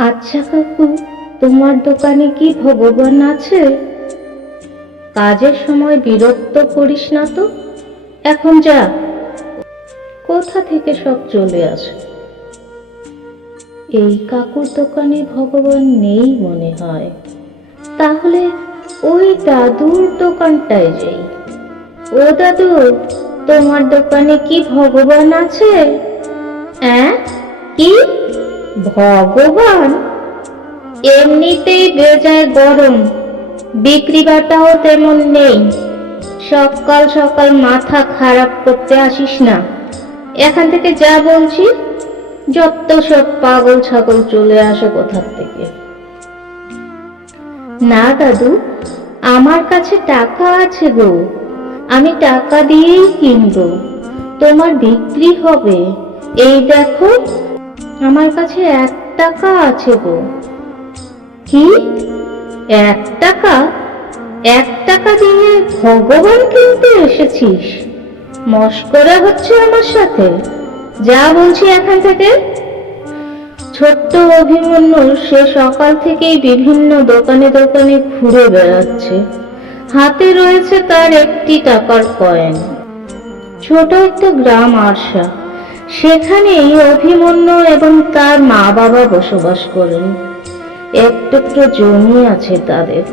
আচ্ছা কাকু, তোমার দোকানে কি ভগবান আছে? কাজের সময় বিরক্ত করিস না তো? এখন যা। কোথা থেকে সব চলে আসে? এই কাকুর দোকানে ভগবান নেই মনে হয়। তাহলে ওই দাদুর দোকানটায় যাই। ও দাদু, তোমার দোকানে কি ভগবান আছে? হ্যাঁ কি? ভগবান। এমনিতেই বেজায় গরম বিক্রি বাটাও তেমন নেই। সকাল সকাল মাথা খারাপ করতে আসিস না। এখান থেকে যা বলছি, যত সব পাগল ছাগল চলে আসে কোথার থেকে। না দাদু, আমার কাছে টাকা আছে গো। আমি টাকা দিয়েই কিনবো। তোমার বিক্রি হবে। এই দেখো আমার কাছে এক টাকা আছে গো। কি? এক টাকা? এক টাকা দিয়ে ভগবান কিনতে এসেছিস? মস্করা হচ্ছে আমার সাথে। যা বলছি এখান থেকে। ছোট্ট অভিমন্যু সে সকাল থেকেই বিভিন্ন দোকানে দোকানে ঘুরে বেড়াচ্ছে। হাতে রয়েছে তার একটি টাকার কয়েন ছোট একটা গ্রাম আরশা সেখানেই অভিমন্যু এবং তার মা বাবা বসবাস করেন। এক টুকরো জমি আছে তাদের।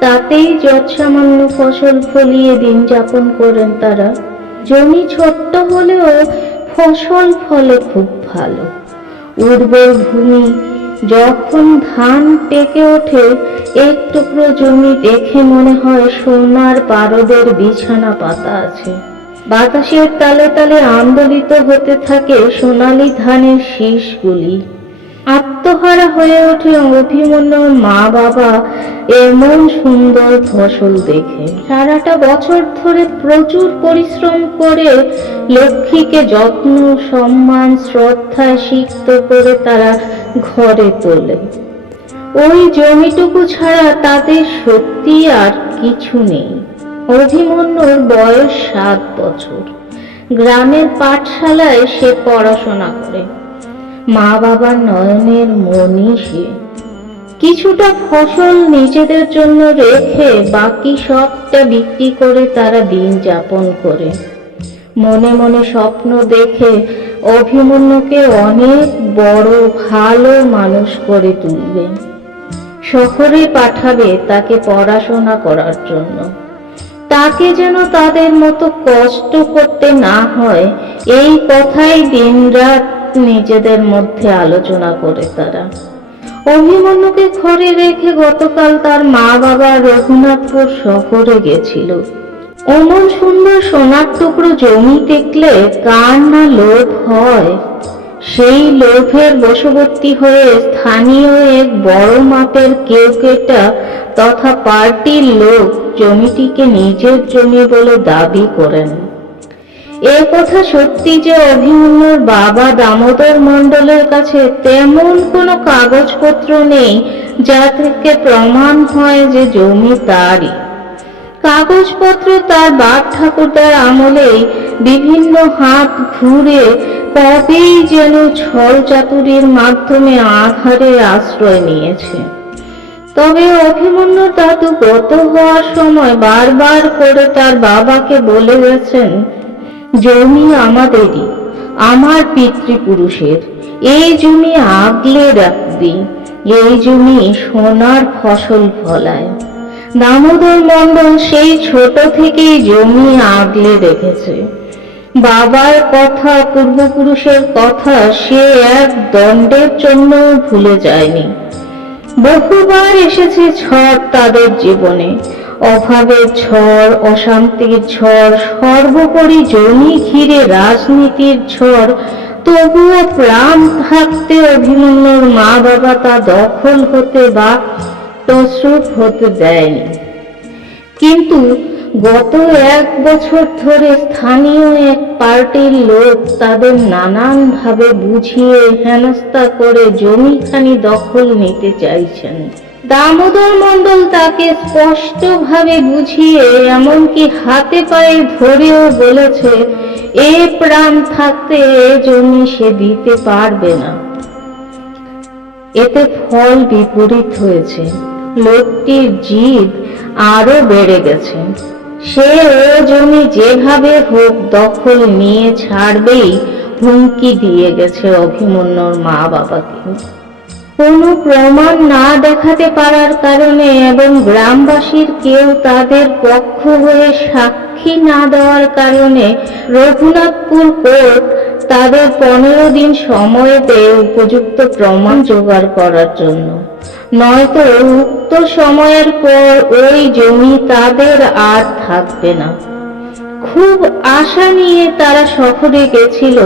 তাতেই যৎসামান্য ফসল ফলিয়ে দিন যাপন করেন তারা। জমি ছোট্ট হলেও ফসল ফলে খুব ভালো। উর্বর ভূমি, যখন ধান পেকে ওঠে, এক টুকরো জমি দেখে মনে হয় সোনার পারদের বিছানা পাতা আছে। বাতাসের তালে তালে আন্দোলিত হতে থাকে সোনালী ধানের শীষগুলি। আত্মহারা হয়ে ওঠে অভিমন্যুর মা বাবা এমন সুন্দর ফসল দেখে। সারাটা বছর ধরে প্রচুর পরিশ্রম করে লক্ষ্মীকে যত্ন, সম্মান শ্রদ্ধায় সিক্ত করে তারা ঘরে তোলে। ওই জমিটুকু ছাড়া তাদের সত্যি আর কিছু নেই। অভিমন্যুর বয়স সাত বছর। গ্রামের পাঠশালায় সে পড়াশোনা করে। মা বাবার নয়নের মনি সে। কিছুটা ফসল নিজেদের জন্য রেখে বাকি সবটা বিক্রি করে তারা দিন যাপন করে। মনে মনে স্বপ্ন দেখে অভিমন্যুকে অনেক বড় ভালো মানুষ করে তুলবে। শহরে পাঠাবে তাকে পড়াশোনা করার জন্য। তাকে যেন তাদের মতো কষ্ট করতে না হয়, এই কথাই দিনরাত নিজেদের মধ্যে আলোচনা করে তারা। অভিমন্যুকে ঘরে রেখে গতকাল তার মা বাবা রঘুনাথপুর শহরে গেছিল। অমন সুন্দর সোনার টুকরো জমি দেখলে কার না লোভ হয়। সেই লোভের বশবর্তী হয়ে স্থানীয় এক বড় মাপের কেউকেটা তথা পার্টির লোক জমিটিকে নিজের জমি বলে দাবি করেন। এ কথা সত্যি যে অভিমন্যুর বাবা দামোদর মণ্ডলের কাছে তেমন কোনো কাগজপত্র নেই যা থেকে প্রমাণ হয় যে জমি তারই। কাগজপত্র তার বাপ ঠাকুরদার আমলেই বিভিন্ন হাত ঘুরে কবেই যেন ছল চাতুরির মাধ্যমে আধারে আশ্রয় নিয়েছে। তবে অভিমন্যু দাদু গত হওয়ার সময় বারবার করে তার বাবাকে বলে গেছেন, জমি আমাদেরই, আমার পিতৃপুরুষের। এই জমি আগলে রাখবি, এই জমি সোনার ফসল ফলায়। দামোদর মণ্ডল সেই ছোট থেকেই জমি আগলে রেখেছে। বাবার কথা, পূর্বপুরুষের কথা সে এক দণ্ডের জন্য ভুলে যায়নি। বহুবার এসেছে ঝড় তাদের জীবনে। অভাবের ঝড়, অশান্তির ঝড়, সর্বোপরি জমি ঘিরে রাজনীতির ঝড়, তবুও প্রাণ থাকতে অভিমন্যুর মা বাবা তা দখল হতে বা তসরূপ হতে দেয়নি। কিন্তু গত এক বছর ধরে স্থানীয় এক পার্টির লোক তাদের নানান ভাবে বুঝিয়ে হেনস্থা করে জমিখানি দখল নিতে চাইছেন। দামোদর মণ্ডল তাকে স্পষ্টভাবে বুঝিয়ে এমনকি হাতে পায়ে ধরেও বলেছে, এ প্রাণ থাকতে এ জমি সে দিতে পারবে না। এতে ফল বিপরীত হয়েছে। লোকটির জিদ আরও বেড়ে গেছে। সে ও জমি যেভাবে হোক দখল নিয়ে ছাড়বেই হুমকি দিয়ে গেছে অভিমন্যুর মা বাবাকে। কোনো প্রমাণ না দেখাতে পারার কারণে এবং গ্রামবাসীর কেউ তাদের পক্ষ হয়ে সাক্ষী না দেওয়ার কারণে রঘুনাথপুর কোর্ট তাদের পনেরো দিন সময় দেয় উপযুক্ত প্রমাণ জোগাড় করার জন্য নয়তো উক্ত সময়ের পর ওই জমি তাদের আর থাকবে না। খুব আশা নিয়ে তারা শহরে গেছিল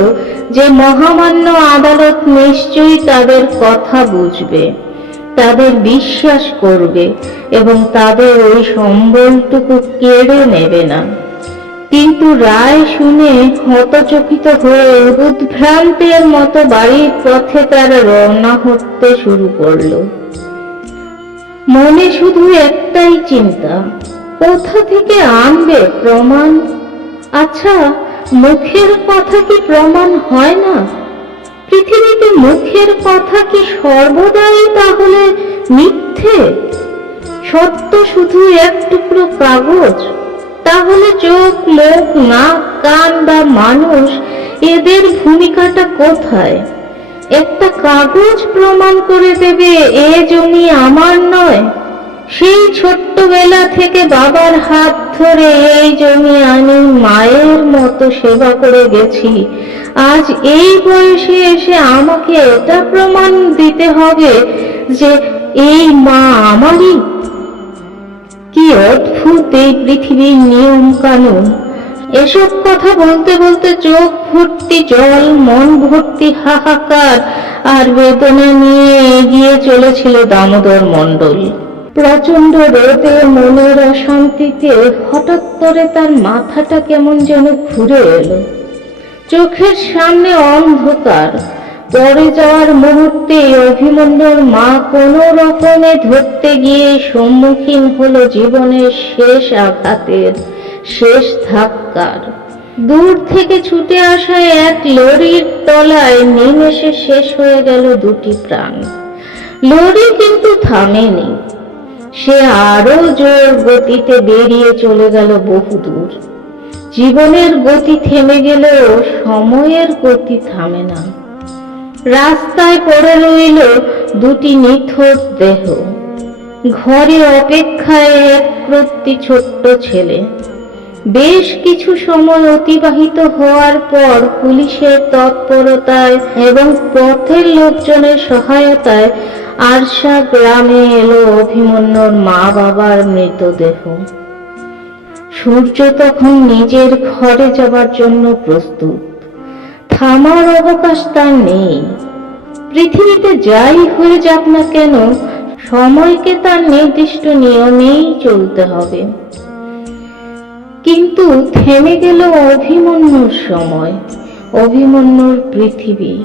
যে মহামান্য আদালত নিশ্চয়ই তাদের কথা বুঝবে, তাদের বিশ্বাস করবে এবং তাদের ওই সম্বলটুকু কেড়ে নেবে না। কিন্তু রায় শুনে হতচকিত হয়ে উদ্ভ্রান্তের মতো বাড়ির পথে তারা রওনা হতে শুরু করল। মনে শুধু একটাই চিন্তা, কোথা থেকে আনবে প্রমাণ? আচ্ছা মুখের কথা কি প্রমাণ হয় না? পৃথিবীতে মুখের কথা কি সর্বদাই তাহলে মিথ্যে? সত্য শুধু এক টুকরো কাগজ, তাহলে চোখ, মুখ, নাক, কান বা মানুষ এদের ভূমিকাটা কোথায়? একটা কাগজ প্রমাণ করে দেবে, এ জমি আমার নয়। সেই ছোট্টবেলা থেকে বাবার হাত ধরে এই জমি আমি মায়ের মতো সেবা করে গেছি। আজ এই বয়সে এসে আমাকে এটা প্রমাণ দিতে হবে যে এই মা আমারই। কি অদ্ভুত এই পৃথিবীর নিয়ম কানুন এসব কথা বলতে বলতে চোখ ভর্তি জল, মন ভর্তি হাহাকার আর বেদনা নিয়ে এগিয়ে চলেছিল দামোদর মণ্ডল। প্রচণ্ড রোদে মনের অশান্তিতে হঠাৎ করে তার মাথাটা কেমন যেন ঘুরে এলো। চোখের সামনে অন্ধকার। পড়ে যাওয়ার মুহূর্তে অভিমন্যুর মা কোনো রকমে ধরতে গিয়ে সম্মুখীন হলো জীবনের শেষ আঘাতের। শেষ ধাক্কার। দূর থেকে ছুটে আসা এক লরির তলায় নিমেষে শেষ হয়ে গেল দুটি প্রাণ। লরি কিন্তু থামেনি। সে আরও জোর গতিতে বেরিয়ে চলে গেল বহুদূর জীবনের গতি থেমে গেলেও সময়ের গতি থামে না। রাস্তায় পড়ে রইল দুটি নিথর দেহ। ঘরে অপেক্ষায় এক প্রতি ছোট্ট ছেলে। বেশ কিছু সময় অতিবাহিত হওয়ার পর পুলিশের তৎপরতায় এবং পথের লোকজনের সহায়তায় আরশা গ্রামে এলো অভিমন্যুর মা বাবার মৃতদেহ। সূর্য তখন নিজের ঘরে যাবার জন্য প্রস্তুত। থামার অবকাশ তার নেই। পৃথিবীতে যাই হয়ে যাক না কেন, সময়কে তার নির্দিষ্ট নিয়মেই চলতে হবে। কিন্তু থেমে গেল অভিমন্যুর সময়, অভিমন্যুর পৃথিবী।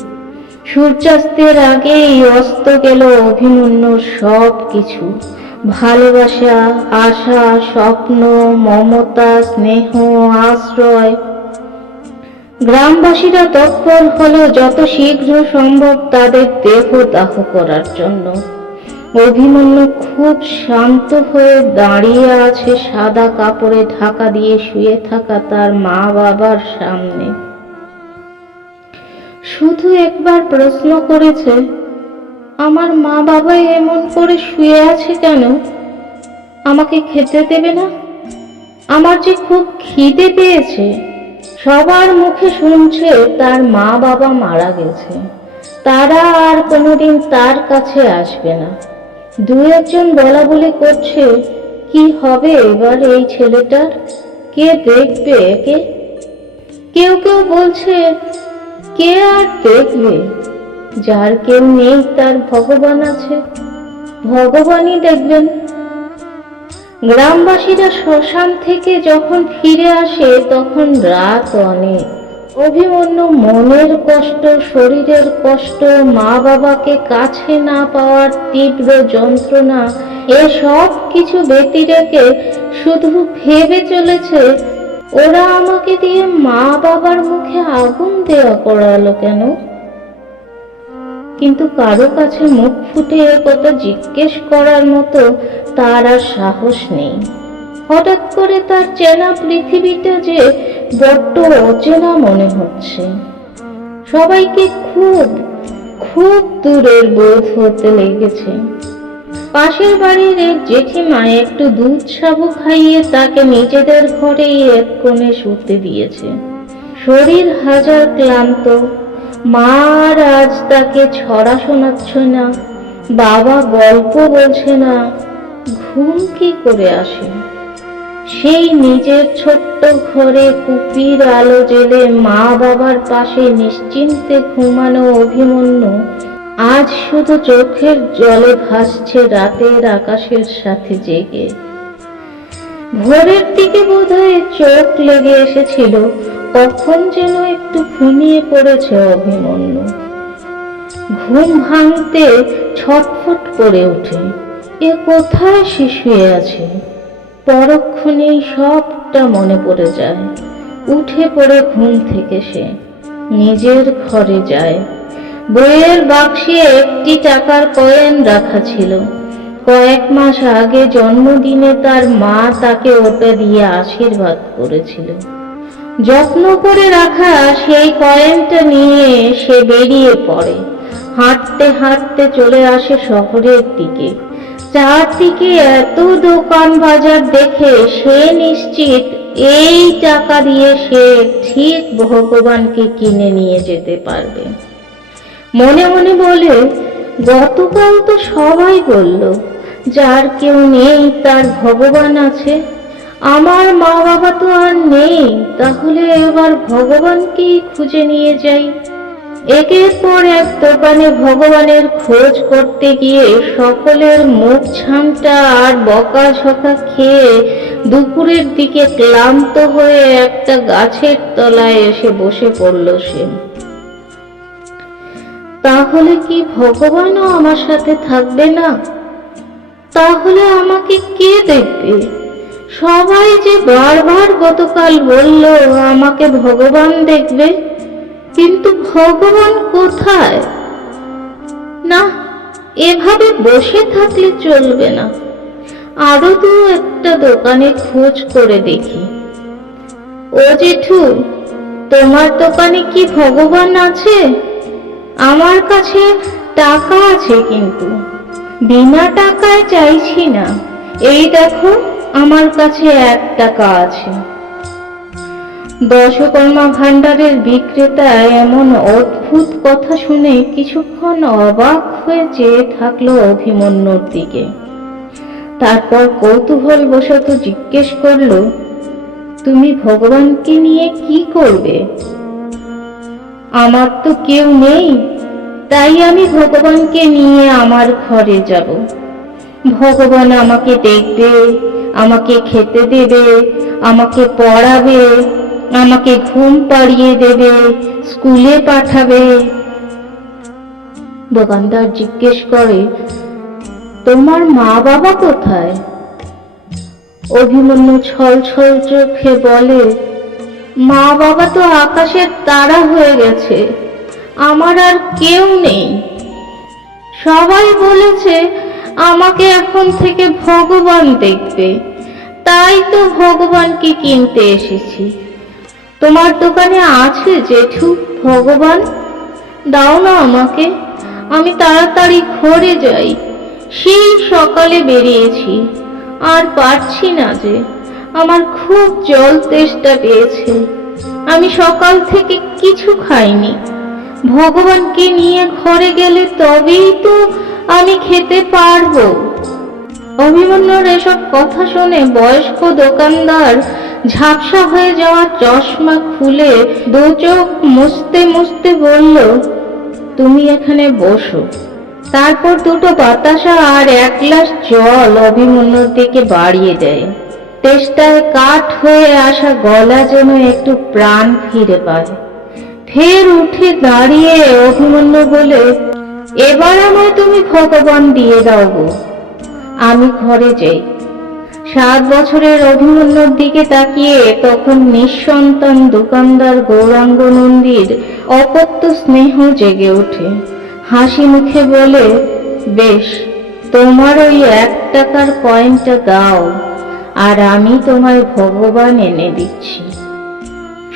সূর্যাস্তের আগেই অস্ত গেল অভিমন্যুর সব কিছু ভালোবাসা, আশা, স্বপ্ন, মমতা, স্নেহ, আশ্রয়। গ্রামবাসীরা তৎপর হলো, যত শীঘ্র সম্ভব তাদের দেহ দাহ করার জন্য। অভিমন্যু খুব শান্ত হয়ে দাঁড়িয়ে আছে সাদা কাপড়ে ঢাকা দিয়ে শুয়ে থাকা তার মা বাবার সামনে। শুধু একবার প্রশ্ন করেছে, আমার মা বাবা এমন করে শুয়ে আছে কেন? আমাকে খেতে দেবে না? আমার যে খুব খিদে পেয়েছে, সবার মুখে শুনছে তার মা বাবা মারা গেছে। তারা আর কোনোদিন তার কাছে আসবে না। দু একজন বলা বলি করছে, কি হবে এবার এই ছেলেটার? কে দেখবে একে? কেউ কেউ বলছে, কে আর দেখবে? যার কেউ নেই তার ভগবান আছে। ভগবানই দেখবেন। গ্রামবাসীরা শ্মশান থেকে যখন ফিরে আসে, তখন রাত অনেক। অভিমন্যু মনের কষ্ট, শরীরের কষ্ট মা বাবাকে কাছে না পাওয়ার তীব্র যন্ত্রণা এসব কিছু ব্যতি রেখে শুধু ভেবে চলেছে, ওরা আমাকে দিয়ে মা বাবার মুখে আগুন দেওয়া করালো কেন? কিন্তু কারও কাছে মুখ ফুটে এ কথা জিজ্ঞেস করার মতো তার আর সাহস নেই। হঠাৎ করে তার চেনা পৃথিবীটা যে বড্ড অচেনা মনে হচ্ছে। সবাইকে খুব খুব দূরের বোধ হতে লেগেছে। পাশের বাড়ির এক জেঠিমা একটু দুধ সাবু খাইয়ে তাকে নিজেদের ঘরেই এক কোণে শুতে দিয়েছে। শরীর হাজার ক্লান্ত। মা আর আজ তাকে ছড়া শোনাচ্ছ না, বাবা গল্প বলছে না, ঘুম কি করে আসে? সেই নিজের ছোট্ট ঘরে কুপির আলো জেলে মা বাবার পাশে নিশ্চিন্তে ঘুমানো অভিমন্যু, আজ শুধু চোখের জলে ভাসছে রাতের আকাশের সাথে জেগে। ভোরের দিকে বোধহয় চোখ লেগে এসেছিল, কখন যেন একটু ঘুমিয়ে পড়েছে অভিমন্যু। ঘুম ভাঙতে ছটফট করে ওঠে, এ কোথায় সে শুয়ে আছে? পরক্ষণেই সবটা মনে পড়ে যায়। উঠে পড়ে ঘুম থেকে সে। নিজের ঘরে যায়। বইয়ের বাক্সে একটি টাকার কয়েন রাখা ছিল। কয়েক মাস আগে জন্মদিনে তার মা তাকে ওটা দিয়ে আশীর্বাদ করেছিল। যত্ন করে রাখা সেই কয়েনটা নিয়ে সে বেরিয়ে পড়ে। হাঁটতে হাঁটতে চলে আসে শহরের দিকে। চারদিকে এত দোকান বাজার দেখে সে নিশ্চিত এই টাকা দিয়ে সে ঠিক ভগবানকে কিনে নিয়ে যেতে পারবে। মনে মনে বলে, গতকাল তো সবাই বলল, যার কেউ নেই তার ভগবান আছে। আমার মা বাবা তো আর নেই, তাহলে এবার ভগবানকেই খুঁজে নিয়ে যাই। একের পর এক দোকানে ভগবানের খোঁজ করতে গিয়ে সকলের মুখ ছামটা আর বকা ঝকা খেয়ে দুপুরের দিকে ক্লান্ত হয়ে একটা গাছের তলায় এসে বসে পড়ল সে। তাহলে কি ভগবানও আমার সাথে থাকবে না? তাহলে আমাকে কে দেখবে? সবাই যে বারবার গতকাল বলল, আমাকে ভগবান দেখবে? কিন্তু ভগবান কোথায়? না, এভাবে বসে থাকলে চলবে না। আরও দু একটা দোকানে খোঁজ করে দেখি। ও জেঠু, তোমার দোকানে কি ভগবান আছে? আমার কাছে টাকা আছে কিন্তু। বিনা টাকায় চাইছি না। এই দেখো, আমার কাছে এক টাকা আছে। দশকর্মা ভাণ্ডারের বিক্রেতা এমন অদ্ভুত কথা শুনে কিছুক্ষণ অবাক হয়ে চেয়ে থাকল অভিমন্যুর দিকে। তারপর কৌতূহল বশত জিজ্ঞেস করল, তুমি ভগবানকে নিয়ে কি করবে? আমার তো কেউ নেই, তাই আমি ভগবানকে নিয়ে আমার ঘরে যাব। ভগবান আমাকে দেখবে, আমাকে খেতে দেবে, আমাকে পড়াবে আমাকে ঘুম পাড়িয়ে দেবে, স্কুলে পাঠাবে। দোকানদার জিজ্ঞেস করে, তোমার মা বাবা কোথায়? অভিমন্যু ছল ছল চোখে বলে মা বাবা তো আকাশের তারা হয়ে গেছে, আমার আর কেউ নেই। সবাই বলেছে, আমাকে এখন থেকে ভগবান দেখবে। তাই তো ভগবানকে কিনতে এসেছি। তোমার দোকানে আছে জেঠু, ভগবান? দাও না আমাকে, আমি তাড়াতাড়ি ঘরে যাই। সেই সকালে বেরিয়েছি, আর পারছি না যে, আমার খুব জল তেষ্টা পেয়েছে। আমি সকাল থেকে কিছু খাইনি। ভগবানকে নিয়ে ঘরে গেলে তবেই তো আমি খেতে পারব। অভিমন্যুর এসব কথা শুনে বয়স্ক দোকানদার ঝাপসা হয়ে যাওয়া চশমা খুলে দু চোখ মুছতে মুছতে বলল, তুমি এখানে বসো। তারপর দুটো বাতাসা আর এক গ্লাস জল অভিমন্যুর দিকে বাড়িয়ে দেয়। তেষ্টায় কাঠ হয়ে আসা গলা যেন একটু প্রাণ ফিরে পায়। ফের উঠে দাঁড়িয়ে অভিমন্যু বলে, এবার আমায় তুমি ভগবান দিয়ে দাও গো। আমি ঘরে যাই। সাত বছরের অভিমন্যুর দিকে তাকিয়ে তখন নিঃসন্তান দোকানদার গৌরাঙ্গ নন্দীর অপত্য স্নেহ জেগে ওঠে। হাসি মুখে বলে, বেশ, তোমার ওই এক টাকার কয়েনটা দাও, আর আমি তোমায় ভগবান এনে দিচ্ছি।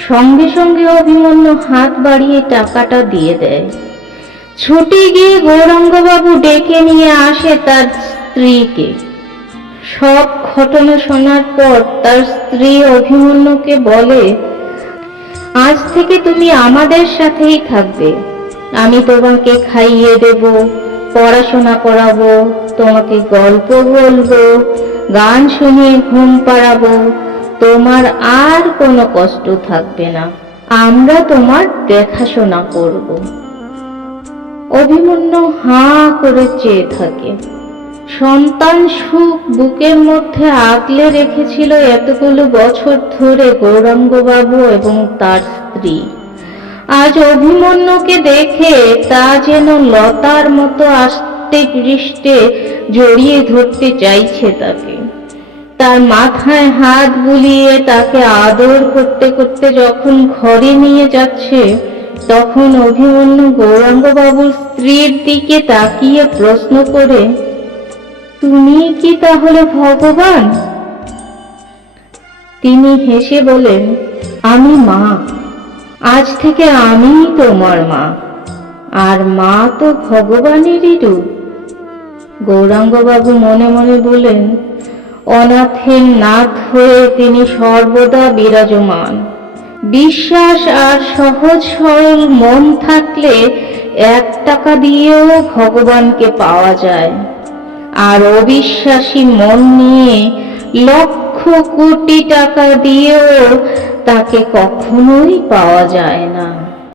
সঙ্গে সঙ্গে অভিমন্যু হাত বাড়িয়ে টাকাটা দিয়ে দেয়। ছুটে গিয়ে গৌরাঙ্গবাবু ডেকে নিয়ে আসে তার স্ত্রীকে। সব ঘটনা শোনার পর তার স্ত্রী অভিমন্যুকে বলে, আজ থেকে তুমি আমাদের সাথেই থাকবে। আমি তোমাকে খাইয়ে দেব, পড়াশোনা করাবো, তোমাকে গল্প বলব, গান শুনিয়ে ঘুম পাড়াবো। তোমার আর কোনো কষ্ট থাকবে না। আমরা তোমার দেখাশোনা করব। অভিমন্যু হাঁ করে চেয়ে থাকে। সন্তান সুখ বুকের মধ্যে আগলে রেখেছিল এতগুলো বছর ধরে গৌরাঙ্গবাবু এবং তার স্ত্রী। আজ অভিমন্যুকে দেখে তা যেন লতার মতো আস্তে পৃষ্ঠে জড়িয়ে ধরতে চাইছে তাকে। তার মাথায় হাত বুলিয়ে তাকে আদর করতে করতে যখন ঘরে নিয়ে যাচ্ছে, তখন অভিমন্যু গৌরাঙ্গবাবুর স্ত্রীর দিকে তাকিয়ে প্রশ্ন করে তুমি কি তাহলে ভগবান? তিনি হেসে বলেন, আমি মা। আজ থেকে আমি তোমার মা। আর মা তো ভগবানেরই রূপ। গৌরাঙ্গবাবু মনে মনে বলেন, অনাথের নাথ হয়ে তিনি সর্বদা বিরাজমান। বিশ্বাস আর সহজ সরল মন থাকলে এক টাকা দিয়েও ভগবানকে পাওয়া যায়। আর অবিশ্বাসী মন নিয়ে লক্ষ কোটি টাকা দিয়েও তাকে কখনোই পাওয়া যায় না।